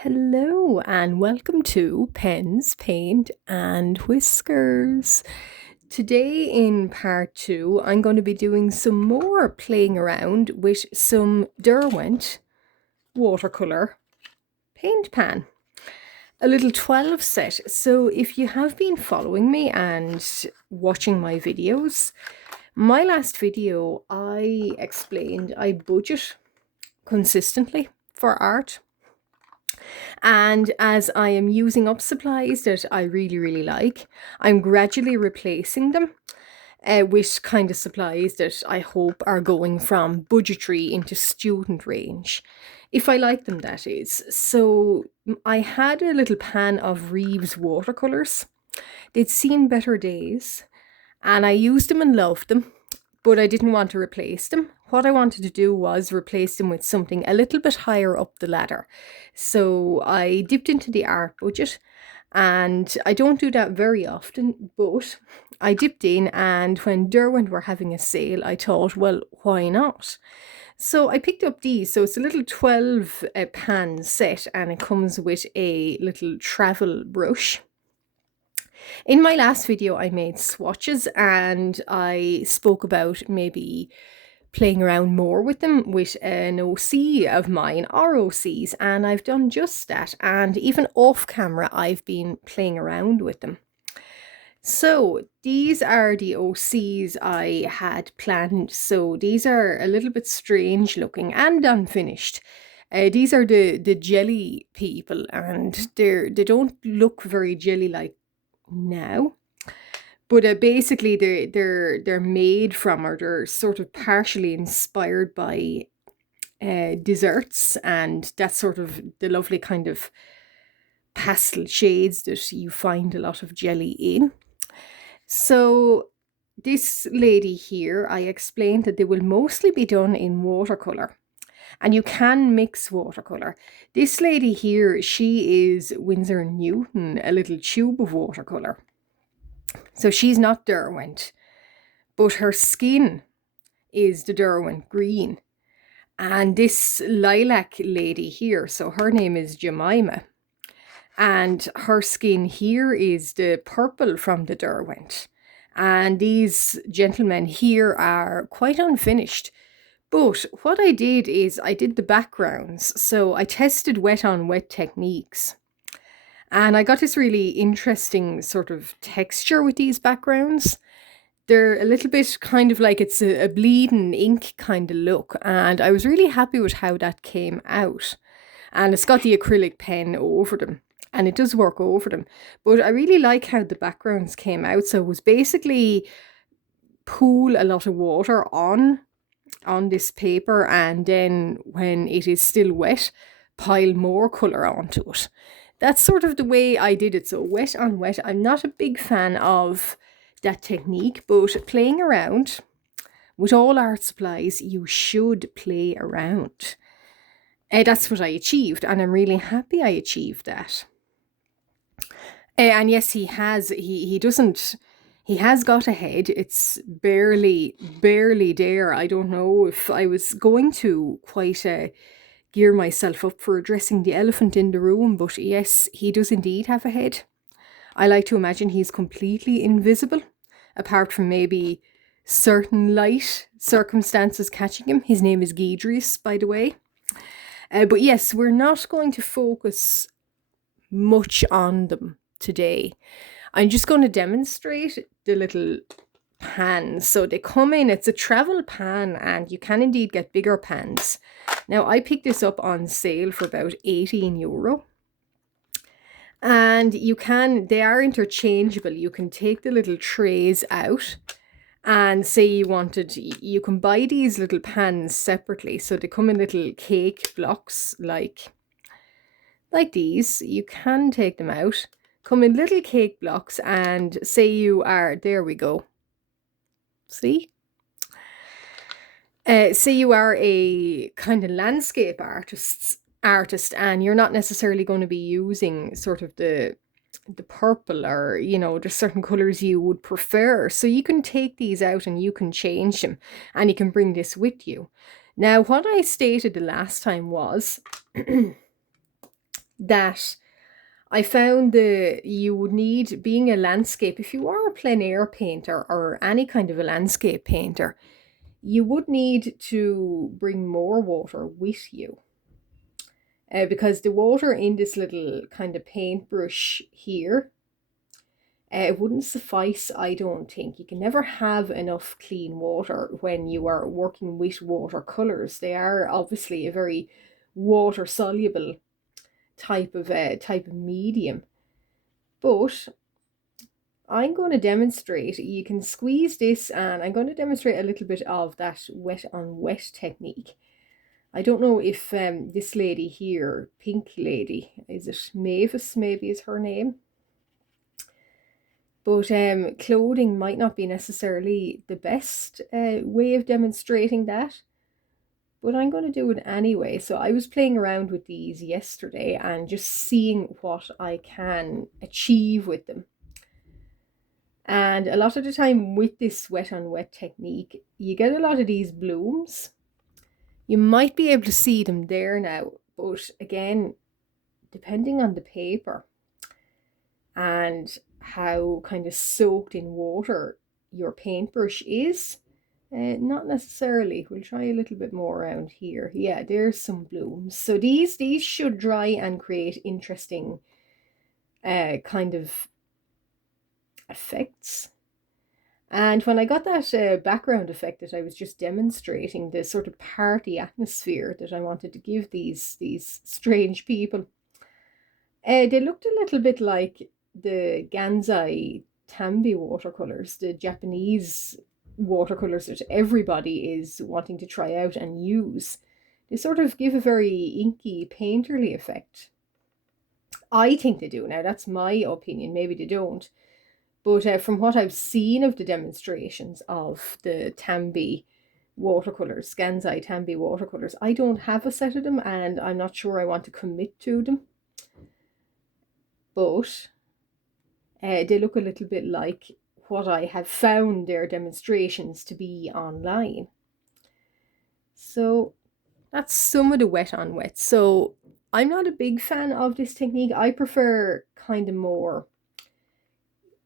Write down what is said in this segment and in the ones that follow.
Hello and welcome to Pens, Paint and Whiskers. Today in part 2 I'm going to be doing some more playing around with some Derwent Watercolour paint pan. A little 12 set. So if you have been following me and watching my videos, my last video I explained I budget consistently for art. And as I am using up supplies that I really like, I'm gradually replacing them with kind of supplies that I hope are going from budgetary into student range. If I like them, that is. So I had a little pan of Reeves watercolours. They'd seen better days and I used them and loved them, but I didn't want to replace them. What I wanted to do was replace them with something a little bit higher up the ladder. So I dipped into the art budget, and I don't do that very often, but I dipped in, and when Derwent were having a sale, I thought, well, why not? So I picked up these. So it's a little 12 pan set, and it comes with a little travel brush. In my last video, I made swatches and I spoke about maybe playing around more with them with an OC of mine, or OCs, and I've done just that. And even off camera, I've been playing around with them. So these are the OCs I had planned. So these are a little bit strange looking and unfinished. These are the jelly people, and they don't look very jelly-like now, but basically they're made from, or they're sort of partially inspired by desserts, and that's sort of the lovely kind of pastel shades that you find a lot of jelly in. So this lady here, I explained that they will mostly be done in watercolour. And you can mix watercolour. This lady here, she is Winsor & Newton, a little tube of watercolour. So she's not Derwent, but her skin is the Derwent green. And this lilac lady here, so her name is Jemima. And her skin here is the purple from the Derwent. And these gentlemen here are quite unfinished. But what I did is I did the backgrounds. So I tested wet on wet techniques. And I got this really interesting sort of texture with these backgrounds. They're a little bit kind of like it's a bleeding ink kind of look. And I was really happy with how that came out. And it's got the acrylic pen over them. And it does work over them. But I really like how the backgrounds came out. So it was basically pool a lot of water on this paper, and then when it is still wet, pile more colour onto it. That's sort of the way I did it. So wet on wet. I'm not a big fan of that technique, but playing around with all art supplies, you should play around. That's what I achieved, and I'm really happy I achieved that. And yes, he has got ahead. It's barely there. I don't know if I was going to quite gear myself up for addressing the elephant in the room, but yes, he does indeed have a head. I like to imagine he's completely invisible, apart from maybe certain light circumstances catching him. His name is Guidrius, by the way. But yes, we're not going to focus much on them today. I'm just going to demonstrate the little pans. So they come in, it's a travel pan, and you can indeed get bigger pans. Now I picked this up on sale for about €18. And they are interchangeable. You can take the little trays out, and say you can buy these little pans separately. So they come in little cake blocks like these. You can take them out. Come in little cake blocks, and say you are, there we go. See? Say you are a kind of landscape artist, and you're not necessarily going to be using sort of the purple, or, there's certain colors you would prefer. So you can take these out and you can change them, and you can bring this with you. Now, what I stated the last time was that I found you would need, being a landscape, if you are a plein air painter or any kind of a landscape painter, you would need to bring more water with you. Because the water in this little kind of paintbrush here, it wouldn't suffice, I don't think. You can never have enough clean water when you are working with watercolors. They are obviously a very water soluble type of medium. But I'm going to demonstrate, you can squeeze this, and I'm going to demonstrate a little bit of that wet on wet technique. I don't know if this lady here, pink lady, is it Mavis maybe is her name? But clothing might not be necessarily the best way of demonstrating that. But I'm going to do it anyway. So I was playing around with these yesterday and just seeing what I can achieve with them. And a lot of the time with this wet on wet technique, you get a lot of these blooms. You might be able to see them there now, but again, depending on the paper and how kind of soaked in water your paintbrush is, not necessarily. We'll try a little bit more around here. Yeah, there's some blooms. So these should dry and create interesting kind of effects. And when I got that background effect that I was just demonstrating, the sort of party atmosphere that I wanted to give these strange people, they looked a little bit like the Gansai Tambi watercolors, the Japanese watercolors that everybody is wanting to try out and use. They sort of give a very inky, painterly effect. I think they do. Now, that's my opinion. Maybe they don't. But from what I've seen of the demonstrations of the Tambi watercolors, Gansai Tambi watercolors, I don't have a set of them and I'm not sure I want to commit to them. But they look a little bit like what I have found their demonstrations to be online. So that's some of the wet on wet. So I'm not a big fan of this technique. I prefer kind of more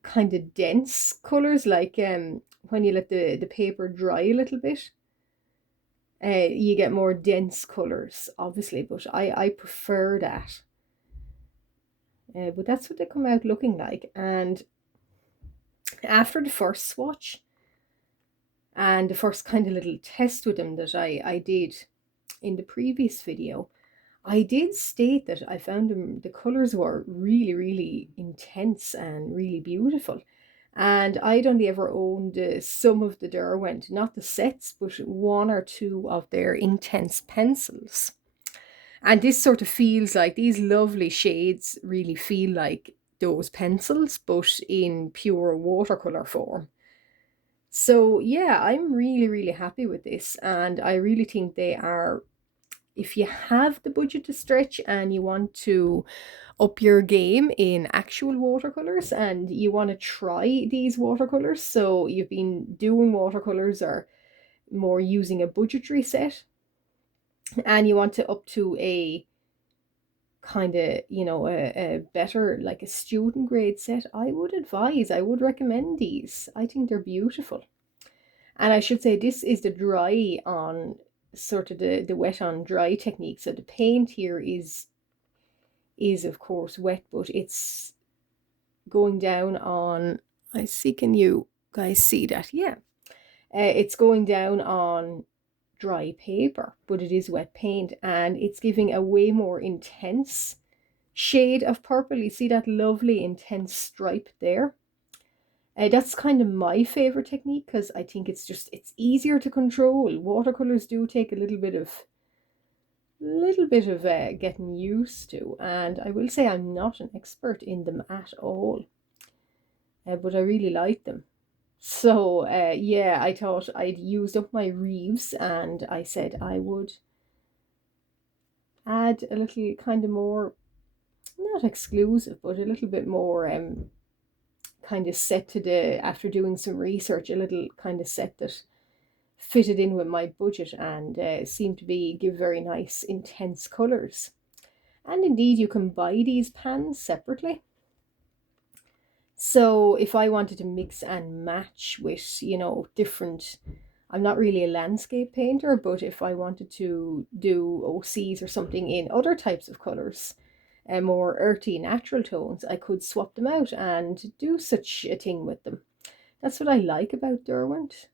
kind of dense colors, like when you let the paper dry a little bit, you get more dense colors, obviously, but I prefer that. But that's what they come out looking like. And after the first swatch and the first kind of little test with them that I did in the previous video, I did state that I found them, the colors were really, really intense and really beautiful. And I'd only ever owned some of the Derwent, not the sets, but one or two of their intense pencils. And this sort of feels like, these lovely shades really feel like those pencils, but in pure watercolor form. So yeah, I'm really, really happy with this. And I really think they are, if you have the budget to stretch and you want to up your game in actual watercolors and you want to try these watercolors, so you've been doing watercolors or more using a budgetary set and you want to up to a kind of, you know, a better, like a student grade set, I would recommend these. I think they're beautiful. And I should say this is the dry on, sort of the wet on dry technique. So the paint here is of course wet, but it's going down on, I see, can you guys see that? Yeah, it's going down on dry paper, but it is wet paint and it's giving a way more intense shade of purple. You see that lovely intense stripe there? That's kind of my favorite technique because I think it's easier to control. Watercolors do take a little bit of getting used to, and I will say I'm not an expert in them at all, but I really like them. So yeah, I thought I'd used up my Reeves and I said I would add a little kind of more, not exclusive, but a little bit more kind of set to the, after doing some research, a little kind of set that fitted in with my budget and seemed to be give very nice intense colors. And indeed, you can buy these pans separately. So if I wanted to mix and match with, different, I'm not really a landscape painter, but if I wanted to do OCs or something in other types of colours, more earthy, natural tones, I could swap them out and do such a thing with them. That's what I like about Derwent.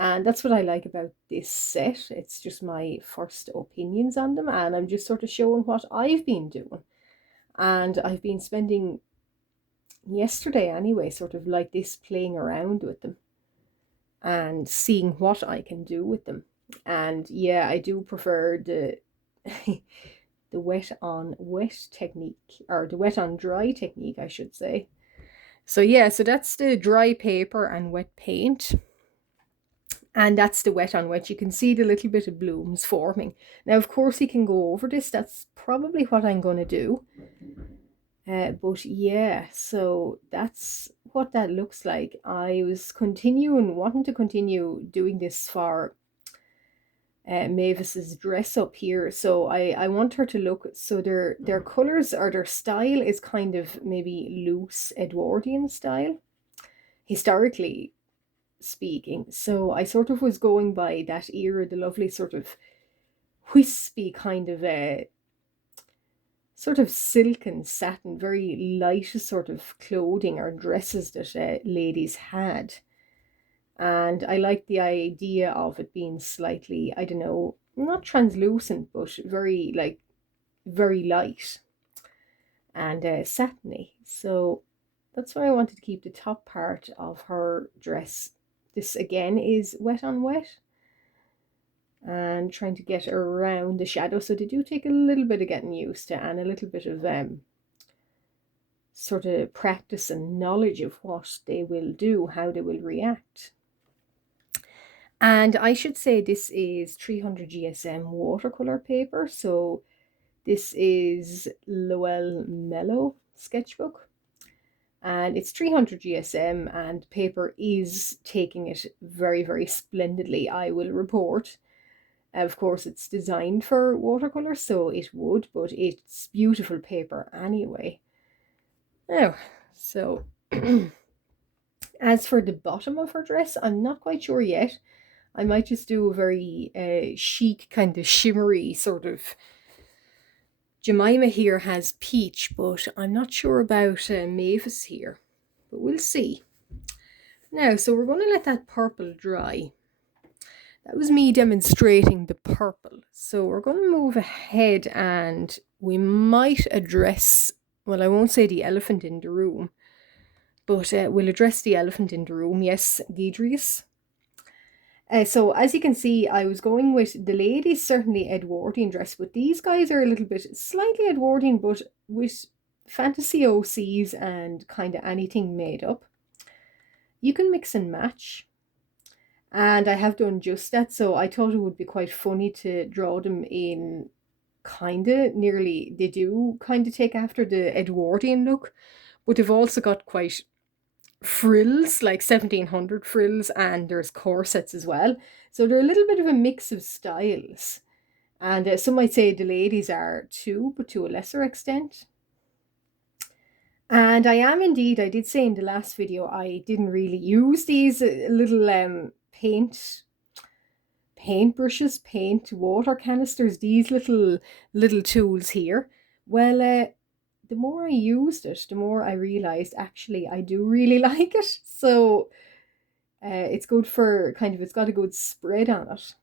And that's what I like about this set. It's just my first opinions on them, and I'm just sort of showing what I've been doing. And I've been spending yesterday anyway, sort of like this, playing around with them and seeing what I can do with them. And yeah, I do prefer the the wet on wet technique, or the wet on dry technique, I should say. So yeah, so that's the dry paper and wet paint. And that's the wet on wet. You can see the little bit of blooms forming. Now, of course, you can go over this. That's probably what I'm going to do. But yeah, so that's what that looks like. I was wanting to continue doing this for Mavis's dress up here. So I want her to look, so their colours, or their style, is kind of maybe loose Edwardian style, historically speaking. So I sort of was going by that era, the lovely sort of wispy kind of sort of silk and satin, very light sort of clothing or dresses that ladies had. And I like the idea of it being slightly, I don't know, not translucent, but very light and satiny. So that's why I wanted to keep the top part of her dress. This again is wet on wet, and trying to get around the shadow. So they do take a little bit of getting used to, and a little bit of sort of practice and knowledge of what they will do, how they will react. And I should say this is 300 GSM watercolor paper. So this is Lowell Mellow sketchbook, and it's 300 GSM, and paper is taking it very, very splendidly, I will report. Of course, it's designed for watercolor, so it would, but it's beautiful paper anyway. Now, so as for the bottom of her dress, I'm not quite sure yet. I might just do a very chic, kind of shimmery sort of. Jemima here has peach, but I'm not sure about Mavis here, but we'll see. Now, so we're going to let that purple dry. That was me demonstrating the purple. So we're going to move ahead, and we might address, well, I won't say the elephant in the room, but we'll address the elephant in the room. Yes, Deidre's. So as you can see, I was going with the ladies, certainly Edwardian dress, but these guys are a little bit slightly Edwardian, but with fantasy OCs and kind of anything made up. You can mix and match. And I have done just that, so I thought it would be quite funny to draw them in kind of nearly, they do kind of take after the Edwardian look, but they've also got quite frills, like 1700 frills, and there's corsets as well. So they're a little bit of a mix of styles. And some might say the ladies are too, but to a lesser extent. And I am indeed, I did say in the last video, I didn't really use these little paint brushes, paint water canisters, these little tools here. Well, the more I used it, the more I realized actually I do really like it. So it's good for kind of, it's got a good spread on it.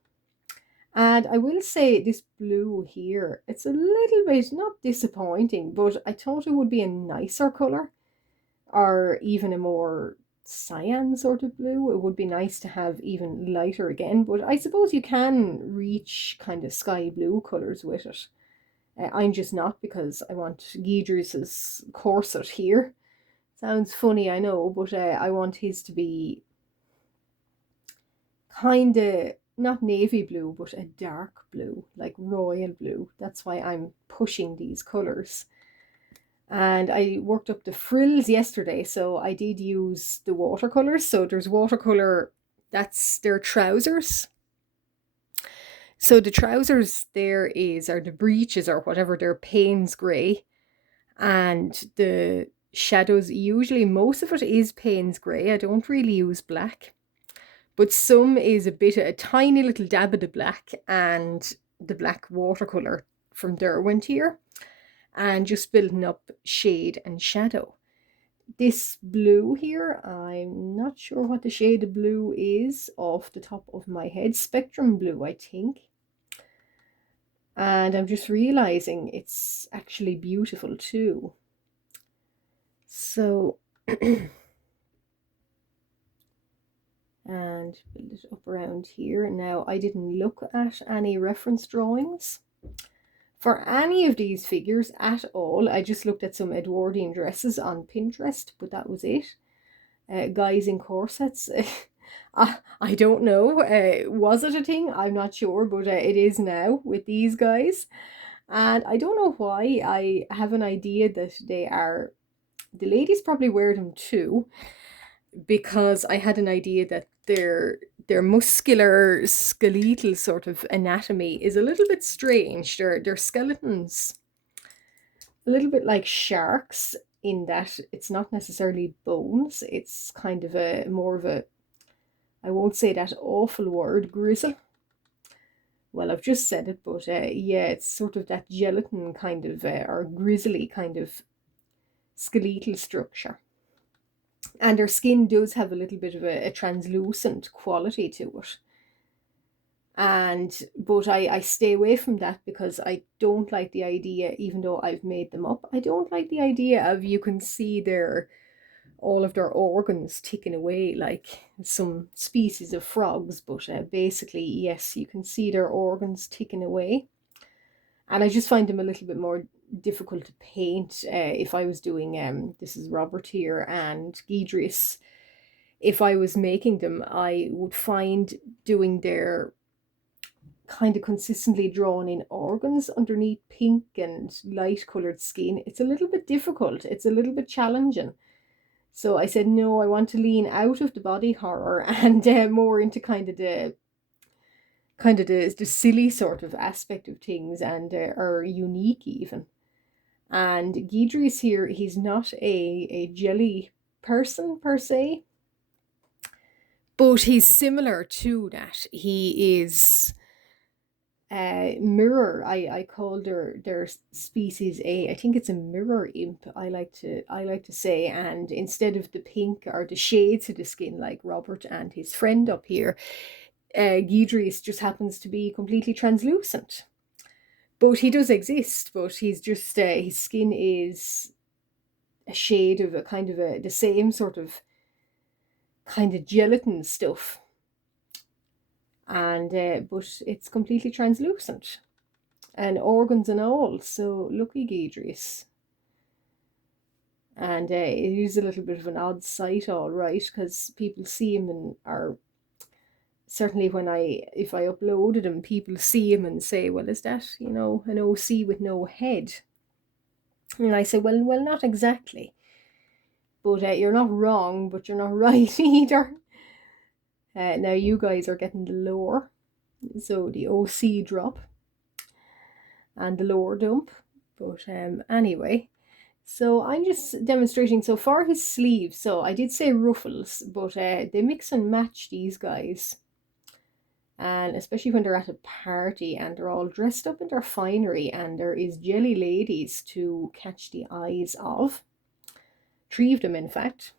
And I will say this blue here, it's a little bit, not disappointing, but I thought it would be a nicer colour, or even a more cyan sort of blue. It would be nice to have even lighter again, but I suppose you can reach kind of sky blue colours with it. I'm just not, because I want Giedris's corset here. Sounds funny, I know, but I want his to be kind of not navy blue, but a dark blue, like royal blue. That's why I'm pushing these colours. And I worked up the frills yesterday, so I did use the watercolours. So there's watercolour, that's their trousers. So the trousers there or the breeches or whatever, they're Payne's grey, and the shadows, usually most of it is Payne's grey. I don't really use black, but some is a tiny little dab of the black and the black watercolour from Derwent here, and just building up shade and shadow. This blue here, I'm not sure what the shade of blue is off the top of my head. Spectrum blue, I think. And I'm just realizing it's actually beautiful too. So, and build it up around here. Now, I didn't look at any reference drawings for any of these figures at all. I just looked at some Edwardian dresses on Pinterest, but that was it. Guys in corsets. I don't know. Was it a thing? I'm not sure, but it is now with these guys. And I don't know why. I have an idea that the ladies probably wear them too, because I had an idea that their muscular skeletal sort of anatomy is a little bit strange. Their skeletons a little bit like sharks, in that it's not necessarily bones. It's kind of more of a, I won't say that awful word, gristle. Well, I've just said it, but yeah, it's sort of that gelatin kind of, or grizzly kind of skeletal structure. And their skin does have a little bit of a translucent quality to it. But I stay away from that because I don't like the idea, even though I've made them up, I don't like the idea of, you can see all of their organs ticking away like some species of frogs, but basically, yes, you can see their organs ticking away. And I just find them a little bit more difficult to paint. If I was doing, this is Robert here and Guidrius, if I was making them, I would find doing their kind of consistently drawn in organs underneath pink and light coloured skin, it's a little bit difficult. It's a little bit challenging. So I said, no, I want to lean out of the body horror and more into kind of the silly sort of aspect of things, and are unique even. And Guidrius here, he's not a jelly person per se, but he's similar to that. He is mirror. I call their species I think it's a mirror imp, I like to say. And instead of the pink or the shades of the skin like Robert and his friend up here, Guidrius just happens to be completely translucent. But he does exist, but he's just his skin is a shade of a kind of the same sort of kind of gelatin stuff, and but it's completely translucent, and organs and all. So lucky Guidrius. And it is a little bit of an odd sight, all right, because people see him and are certainly, if I uploaded him, people see him and say, well, is that, an OC with no head? And I say, well, not exactly, but you're not wrong, but you're not right either. Now you guys are getting the lore, so the OC drop and the lore dump. But anyway, so I'm just demonstrating. So for his sleeves, so I did say ruffles, but they mix and match these guys. And especially when they're at a party and they're all dressed up in their finery and there is jelly ladies to catch the eyes of. 3 of them, in fact.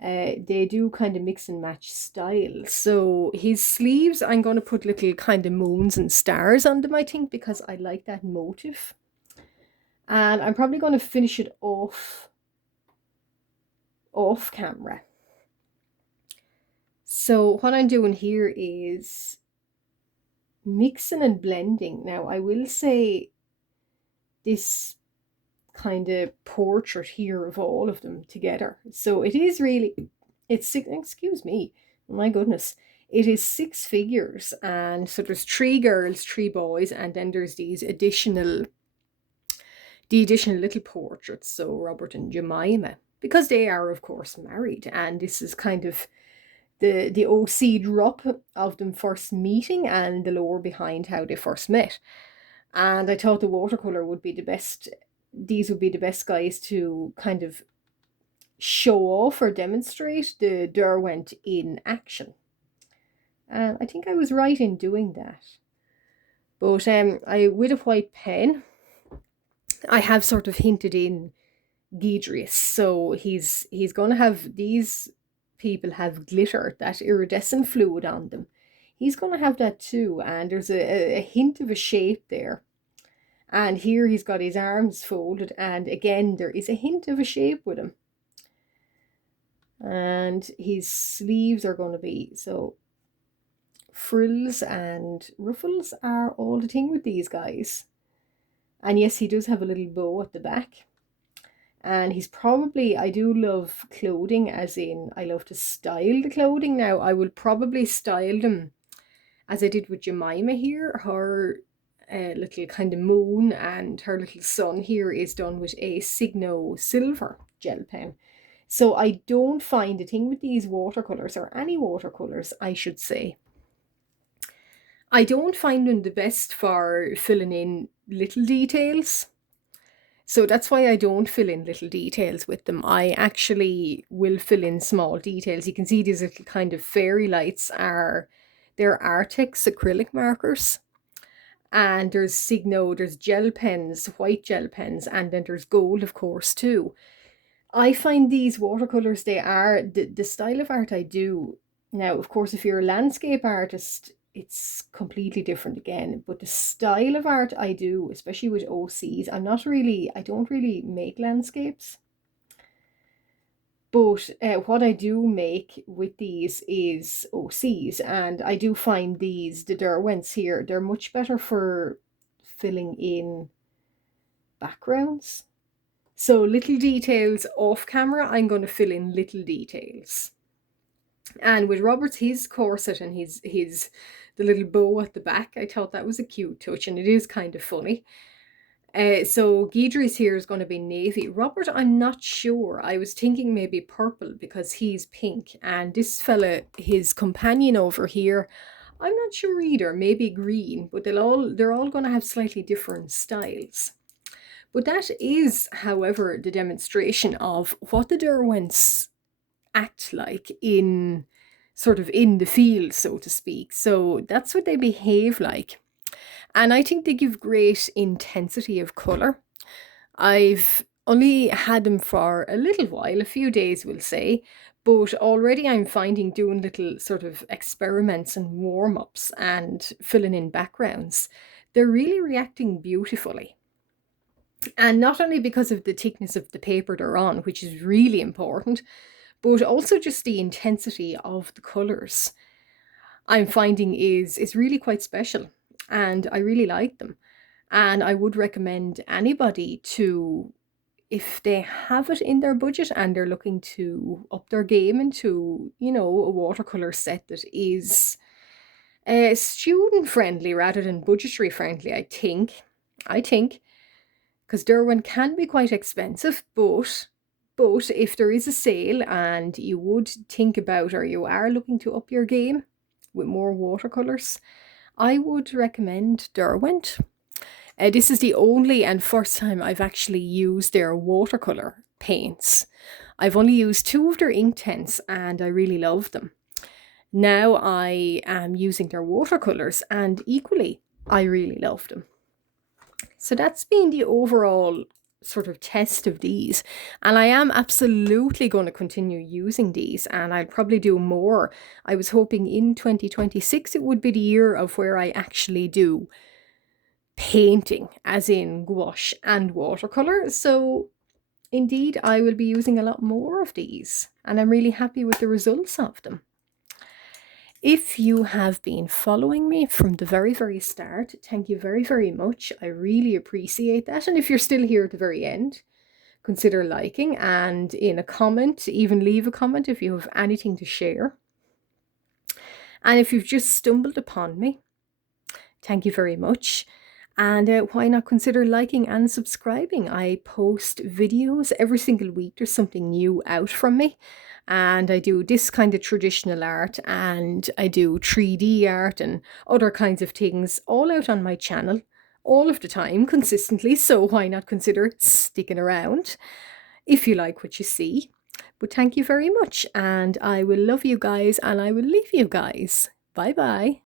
They do kind of mix and match style. So his sleeves, I'm going to put little kind of moons and stars on them, I think, because I like that motif. And I'm probably going to finish it off camera. So what I'm doing here is mixing and blending. Now I will say this kind of portrait here of all of them together. So it is really, it's, excuse me, my goodness, it is 6 figures. And so there's 3 girls, 3 boys, and then there's these additional little portraits. So Robert and Jemima, because they are of course married, and this is kind of the OC drop of them first meeting and the lore behind how they first met. And I thought the watercolor would be the best, these would be the best guys to kind of show off or demonstrate the Derwent in action. And I think I was right in doing that. But with a white pen, I have sort of hinted in Guidrius. So he's going to have, these people have glitter, that iridescent fluid on them. He's going to have that too. And there's a hint of a shape there. And here he's got his arms folded. And again, there is a hint of a shape with him. And his sleeves are going to be, so frills and ruffles are all the thing with these guys. And yes, he does have a little bow at the back. And he's probably, I do love clothing, as in I love to style the clothing. Now, I will probably style them as I did with Jemima here. Her little kind of moon and her little sun here is done with a Signo silver gel pen. So I don't find the thing with these watercolors, or any watercolors, I should say, I don't find them the best for filling in little details. So that's why I don't fill in little details with them. I actually will fill in small details. You can see these little kind of fairy lights they're Artex acrylic markers. And there's Signo, there's gel pens, white gel pens, and then there's gold, of course, too. I find these watercolors, they are the style of art I do. Now, of course, if you're a landscape artist, it's completely different again. But the style of art I do, especially with OCs, I don't really make landscapes. But what I do make with these is OCs. And I do find the Derwents here, they're much better for filling in backgrounds. So little details off camera, I'm going to fill in little details. And with Robert's, his corset and the little bow at the back, I thought that was a cute touch, and it is kind of funny. So Guidrius here is going to be navy. Robert, I'm not sure. I was thinking maybe purple because he's pink. And this fella, his companion over here, I'm not sure either. Maybe green, but they're all going to have slightly different styles. But that is, however, the demonstration of what the Derwents act like in the field, so to speak. So that's what they behave like. And I think they give great intensity of colour. I've only had them for a little while, a few days we'll say, but already I'm finding doing little sort of experiments and warm-ups and filling in backgrounds, they're really reacting beautifully. And not only because of the thickness of the paper they're on, which is really important, but also just the intensity of the colours I'm finding is really quite special, and I really like them. And I would recommend anybody to, if they have it in their budget and they're looking to up their game into, a watercolour set that is student friendly rather than budgetary friendly, I think, because Derwent can be quite expensive, but if there is a sale and you would think about, or you are looking to up your game with more watercolours, I would recommend Derwent. This is the only and first time I've actually used their watercolour paints. I've only used 2 of their Inktense and I really love them. Now I am using their watercolours and equally I really love them. So that's been the overall sort of test of these, and I am absolutely going to continue using these, and I'll probably do more. I was hoping in 2026 it would be the year of where I actually do painting, as in gouache and watercolour. So indeed I will be using a lot more of these, and I'm really happy with the results of them. If you have been following me from the very, very start, thank you very, very much. I really appreciate that. And if you're still here at the very end, consider liking, and in a comment, even leave a comment if you have anything to share. And if you've just stumbled upon me, thank you very much. And why not consider liking and subscribing? I post videos every single week. There's something new out from me. And I do this kind of traditional art, and I do 3D art and other kinds of things all out on my channel all of the time consistently. So why not consider sticking around if you like what you see? But thank you very much. And I will love you guys and I will leave you guys. Bye bye.